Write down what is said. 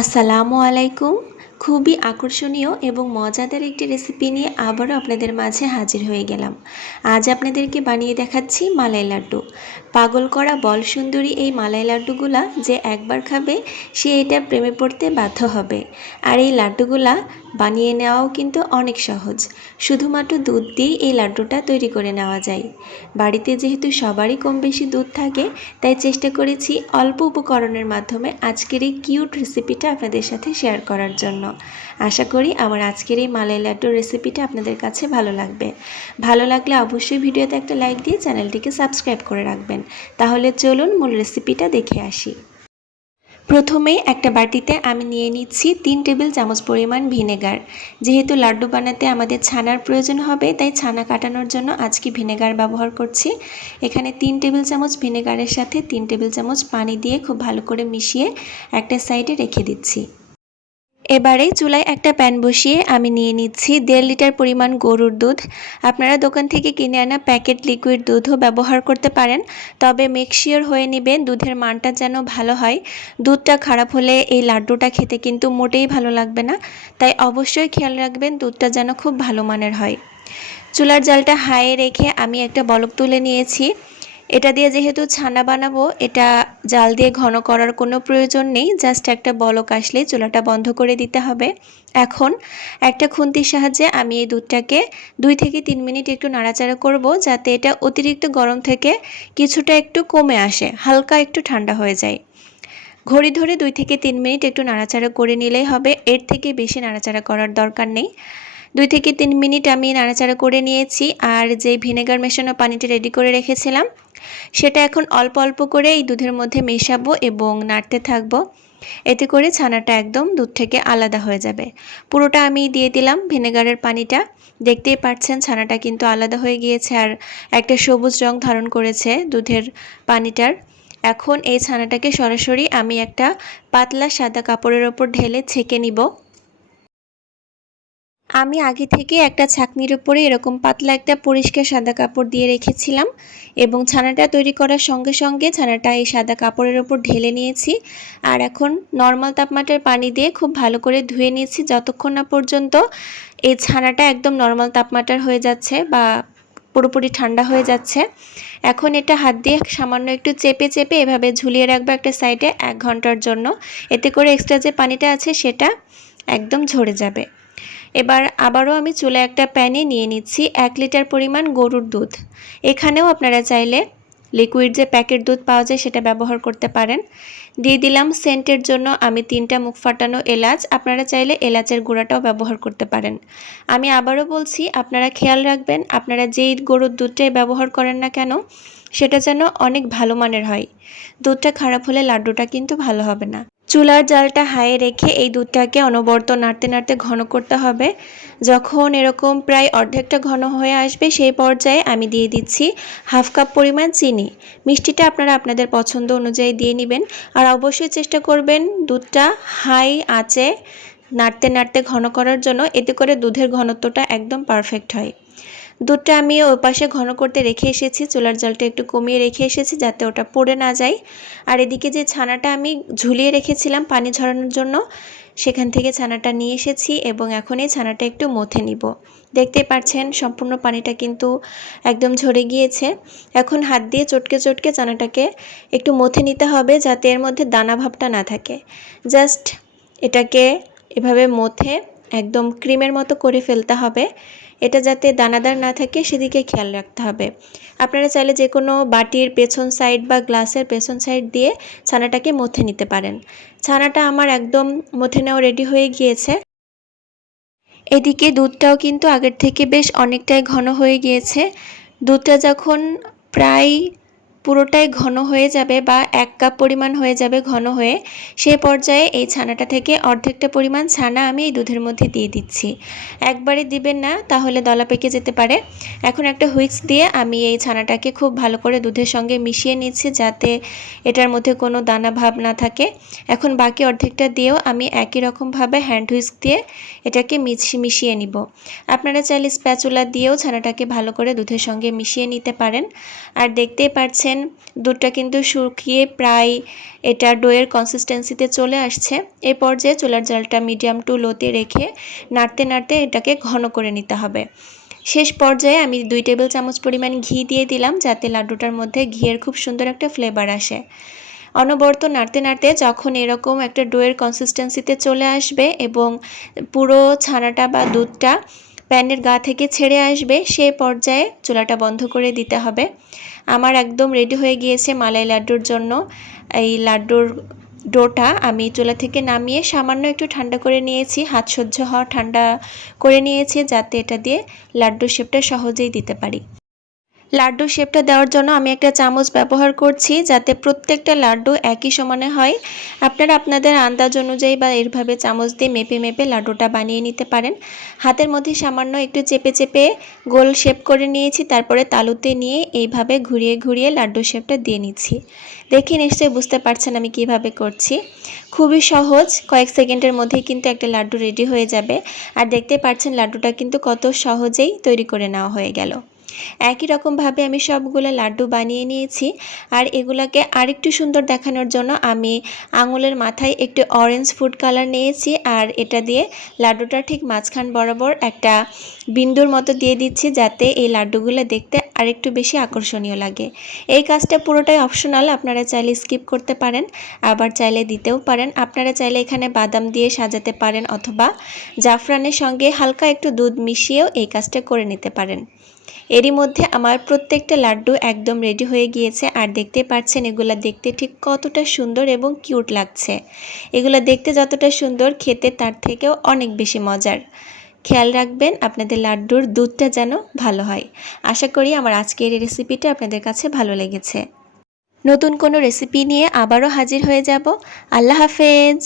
আসসালামু আলাইকুম। খুবই আকর্ষণীয় এবং মজাদার একটি রেসিপি নিয়ে আবারও আপনাদের মাঝে হাজির হয়ে গেলাম। আজ আপনাদেরকে বানিয়ে দেখাচ্ছি মালাই লাড্ডু। পাগল করা বলসুন্দরী এই মালাই লাড্ডুগুলা যে একবার খাবে সে এটা প্রেমে পড়তে বাধ্য হবে। আর এই লাড্ডুগুলা বানিয়ে নেওয়াও কিন্তু অনেক সহজ। শুধুমাত্র দুধ দিয়েই এই লাড্ডুটা তৈরি করে নেওয়া যায়। বাড়িতে যেহেতু সবারই কম বেশি দুধ থাকে, তাই চেষ্টা করেছি অল্প উপকরণের মাধ্যমে আজকের এই কিউট রেসিপিটা আপনাদের সাথে শেয়ার করার জন্য। আশা করি আমার আজকের এই মালাই লাড্ডুর রেসিপিটা আপনাদের কাছে ভালো লাগবে। ভালো লাগলে অবশ্যই ভিডিওতে একটা লাইক দিয়ে চ্যানেলটিকে সাবস্ক্রাইব করে রাখবেন। তাহলে চলুন মূল রেসিপিটা দেখে আসি। প্রথমেই একটা বাটিতে আমি নিয়ে নিচ্ছি 3 টেবিল চামচ পরিমাণ ভিনেগার। যেহেতু লাড্ডু বানাতে আমাদের ছানার প্রয়োজন হবে, তাই ছানা কাটানোর জন্য আজকে ভিনেগার ব্যবহার করছি। এখানে 3 টেবিল চামচ ভিনেগারের সাথে 3 টেবিল চামচ পানি দিয়ে খুব ভালো করে মিশিয়ে একটা সাইডে রেখে দিচ্ছি। এবারে চুলায় একটা প্যান বসিয়ে আমি নিয়ে নিচ্ছি 1.5 লিটার পরিমাণ গরুর দুধ। আপনারা দোকান থেকে কিনে আনা প্যাকেট লিকুইড দুধও ব্যবহার করতে পারেন, তবে মেক শিওর হয়ে নেবেন দুধের মানটা যেন ভালো হয়। দুধটা খারাপ হলে এই লাড্ডুটা খেতে কিন্তু মোটেই ভালো লাগবে না, তাই অবশ্যই খেয়াল রাখবেন দুধটা যেন খুব ভালো মানের হয়। চুলার জালটা হাইয়ে রেখে আমি একটা বলক তুলে নিয়েছি। এটা দিয়ে যেহেতু ছানা বানাবো, এটা জাল দিয়ে ঘন করার কোনো প্রয়োজন নেই, জাস্ট একটা বলক আসলেই চুলাটা বন্ধ করে দিতে হবে। এখন একটা খুন্তির সাহায্যে আমি এই দুধটাকে 2 থেকে 3 মিনিট একটু নাড়াচাড়া করব, যাতে এটা অতিরিক্ত গরম থেকে কিছুটা একটু কমে আসে, হালকা একটু ঠান্ডা হয়ে যায়। ঘড়ি ধরে 2 থেকে 3 মিনিট একটু নাড়াচাড়া করে নিলেই হবে, এর থেকে বেশি নাড়াচাড়া করার দরকার নেই। 2 থেকে 3 মিনিট আমি নাড়াচাড়া করে নিয়েছি। আর যে ভিনেগার মেশানো পানিটা রেডি করে রেখেছিলাম, সেটা এখন অল্প অল্প করে এই দুধের মধ্যে মেশাবো এবং নাড়তে থাকবো। এতে করে ছানাটা একদম দুধ থেকে আলাদা হয়ে যাবে। পুরোটা আমি দিয়ে দিলাম ভিনেগারের পানিটা। দেখতেই পাচ্ছেন ছানাটা কিন্তু আলাদা হয়ে গিয়েছে আর একটা সবুজ রং ধারণ করেছে দুধের পানিটার। এখন এই ছানাটাকে সরাসরি আমি একটা পাতলা সাদা কাপড়ের ওপর ঢেলে ছেঁকে নিব। আমি আগে থেকে একটা ছাঁকনির উপরে এরকম পাতলা একটা পরিষ্কার সাদা কাপড় দিয়ে রেখেছিলাম এবং ছানাটা তৈরি করার সঙ্গে সঙ্গে ছানাটা এই সাদা কাপড়ের ওপর ঢেলে নিয়েছি। আর এখন নর্মাল তাপমাত্রার পানি দিয়ে খুব ভালো করে ধুয়ে নিয়েছি, যতক্ষণ না পর্যন্ত এই ছানাটা একদম নর্মাল তাপমাত্রার হয়ে যাচ্ছে বা পুরোপুরি ঠান্ডা হয়ে যাচ্ছে। এখন এটা হাত দিয়ে সামান্য একটু চেপে চেপে এভাবে ঝুলিয়ে রাখবো একটা সাইডে 1 ঘন্টার জন্য। এতে করে এক্সট্রা যে পানিটা আছে সেটা একদম ঝরে যাবে। এবার আবারও আমি চুলায় একটা প্যানে নিয়ে নিচ্ছি 1 লিটার পরিমাণ গরুর দুধ। এখানেও আপনারা চাইলে লিকুইড যে প্যাকেট দুধ পাওয়া যায় সেটা ব্যবহার করতে পারেন। দিয়ে দিলাম সেন্টের জন্য আমি 3টা মুখ ফাটানো এলাচ। আপনারা চাইলে এলাচের গুঁড়াটাও ব্যবহার করতে পারেন। আমি আবারও বলছি, আপনারা খেয়াল রাখবেন আপনারা যেই গরুর দুধটাই ব্যবহার করেন না কেন সেটা যেন অনেক ভালো মানের হয়। দুধটা খারাপ হলে লাড্ডুটা কিন্তু ভালো হবে না। চুলার জালটা হাইয়ে রেখে এই দুধটাকে অনবরত নাড়তে নাড়তে ঘন করতে হবে। যখন এরকম প্রায় অর্ধেকটা ঘন হয়ে আসবে, সেই পর্যায়ে আমি দিয়ে দিচ্ছি 1/2 কাপ পরিমাণ চিনি। মিষ্টিটা আপনারা আপনাদের পছন্দ অনুযায়ী দিয়ে নেবেন। আর অবশ্যই চেষ্টা করবেন দুধটা হাই আঁচে নাড়তে নাড়তে ঘন করার জন্য, এতে করে দুধের ঘনত্বটা একদম পারফেক্ট হয়। দুধটা আমি ওই পাশে ঘন করতে রেখে এসেছি, চুলার জালটা একটু কমিয়ে রেখে এসেছি যাতে ওটা পড়ে না যায়। আর এদিকে যে ছানাটা আমি ঝুলিয়ে রেখেছিলাম পানি ঝরানোর জন্য, সেখান থেকে ছানাটা নিয়ে এসেছি এবং এখন এই ছানাটা একটু মথে নিব। দেখতে পাচ্ছেন সম্পূর্ণ পানিটা কিন্তু একদম ঝরে গিয়েছে। এখন হাত দিয়ে চটকে চটকে ছানাটাকে একটু মথে নিতে হবে, যাতে এর মধ্যে দানা ভাবটা না থাকে। জাস্ট এটাকে এভাবে মথে একদম ক্রিমের মতো করে ফেলতে হবে। এটা যাতে দানাদার না থাকে সেদিকে খেয়াল রাখতে হবে। আপনারা চাইলে যে কোনো বাটির পেছন সাইড বা গ্লাসের পেছন সাইড দিয়ে ছানাটাকে মথে নিতে পারেন। ছানাটা আমার একদম মথে নেওয়া রেডি হয়ে গিয়েছে। এদিকে দুধটাও কিন্তু আগের থেকে বেশ অনেকটাই ঘন হয়ে গিয়েছে। দুধটা যখন প্রায় পুরোটাই ঘন হয়ে যাবে বা 1 কাপ পরিমাণ হয়ে যাবে ঘন হয়ে, সেই পর্যায়ে এই ছানাটা থেকে অর্ধেকটা পরিমাণ ছানা আমি এই দুধের মধ্যে দিয়ে দিচ্ছি। একবারে দিবেন না, তাহলে দলা পেকে যেতে পারে। এখন একটা হুইস্ক দিয়ে আমি এই ছানাটাকে খুব ভালো করে দুধের সঙ্গে মিশিয়ে নিচ্ছি, যাতে এটার মধ্যে কোনো দানা ভাব না থাকে। এখন বাকি অর্ধেকটা দিয়েও আমি একই রকমভাবে হ্যান্ড হুইস্ক দিয়ে এটাকে মিশিয়ে নিব। আপনারা চাইলে স্প্যাচুলা দিয়েও ছানাটাকে ভালো করে দুধের সঙ্গে মিশিয়ে নিতে পারেন। আর দেখতেই পাচ্ছেন পাচ্ছেন দুধটা কিন্তু শুকিয়ে প্রায় এটা ডোয়ের কনসিস্টেন্সিতে চলে আসছে। এই পর্যায়ে চুলার জালটা মিডিয়াম টু লোতে রেখে নাড়তে নাড়তে এটাকে ঘন করে নিতে হবে। শেষ পর্যায়ে আমি 2 টেবিল চামচ পরিমাণ ঘি দিয়ে দিলাম, যাতে লাড্ডুটার মধ্যে ঘিয়ের খুব সুন্দর একটা ফ্লেভার আসে। অনবরত নাড়তে নাড়তে যখন এরকম একটা ডোয়ের কনসিস্টেন্সিতে চলে আসবে এবং পুরো ছানাটা বা দুধটা প্যানের গা থেকে ছেড়ে আসবে, সেই পর্যায়ে চুলাটা বন্ধ করে দিতে হবে। আমার একদম রেডি হয়ে গিয়েছে মালাই লাড্ডুর জন্য। এই লাড্ডুর ডোটা আমি চুলা থেকে নামিয়ে সামান্য একটু ঠান্ডা করে নিয়েছি, হাত সহ্য হওয়া ঠান্ডা করে নিয়েছি, যাতে এটা দিয়ে লাড্ডুর শেপটা সহজেই দিতে পারি। লাড্ডুর শেপটা দেওয়ার জন্য আমি একটা চামচ ব্যবহার করছি, যাতে প্রত্যেকটা লাড্ডু একই সমানে হয়। আপনারা আপনাদের আন্দাজ অনুযায়ী বা এভাবে চামচ দিয়ে মেপে মেপে লাড্ডুটা বানিয়ে নিতে পারেন। হাতের মধ্যে সামান্য একটু চেপে চেপে গোল শেপ করে নিয়েছি, তারপরে তালুতে নিয়ে এইভাবে ঘুরিয়ে ঘুরিয়ে লাড্ডুর শেপটা দিয়ে নিচ্ছি। দেখে নিশ্চয়ই বুঝতে পারছেন আমি কিভাবে করছি। খুবই সহজ, কয়েক সেকেন্ডের মধ্যেই কিন্তু একটা লাড্ডু রেডি হয়ে যাবে। আর দেখতে পাচ্ছেন লাড্ডুটা কিন্তু কত সহজেই তৈরি করে নেওয়া হয়ে গেল। একই রকমভাবে আমি সবগুলো লাড্ডু বানিয়ে নিয়েছি। আর এগুলাকে আরেকটু সুন্দর দেখানোর জন্য আমি আঙুলের মাথায় একটু অরেঞ্জ ফুড কালার নিয়েছি, আর এটা দিয়ে লাড্ডুটা ঠিক মাঝখান বরাবর একটা বিন্দুর মতো দিয়ে দিচ্ছি, যাতে এই লাড্ডুগুলো দেখতে আরেকটু বেশি আকর্ষণীয় লাগে। এই কাজটা পুরোটাই অপশনাল, আপনারা চাইলে স্কিপ করতে পারেন, আবার চাইলে দিতেও পারেন। আপনারা চাইলে এখানে বাদাম দিয়ে সাজাতে পারেন, অথবা জাফরানের সঙ্গে হালকা একটু দুধ মিশিয়েও এই কাজটা করে নিতে পারেন। এরই মধ্যে আমার প্রত্যেকটা লাড্ডু একদম রেডি হয়ে গিয়েছে। আর দেখতে পাচ্ছেন এগুলা দেখতে ঠিক কতটা সুন্দর এবং কিউট লাগছে। এগুলা দেখতে যতটা সুন্দর, খেতে তার থেকেও অনেক বেশি মজার। খেয়াল রাখবেন আপনাদের লাড্ডুর দুধটা যেন ভালো হয়। আশা করি আমার আজকের এই রেসিপিটা আপনাদের কাছে ভালো লেগেছে। নতুন কোনো রেসিপি নিয়ে আবারও হাজির হয়ে যাব। আল্লাহ হাফেজ।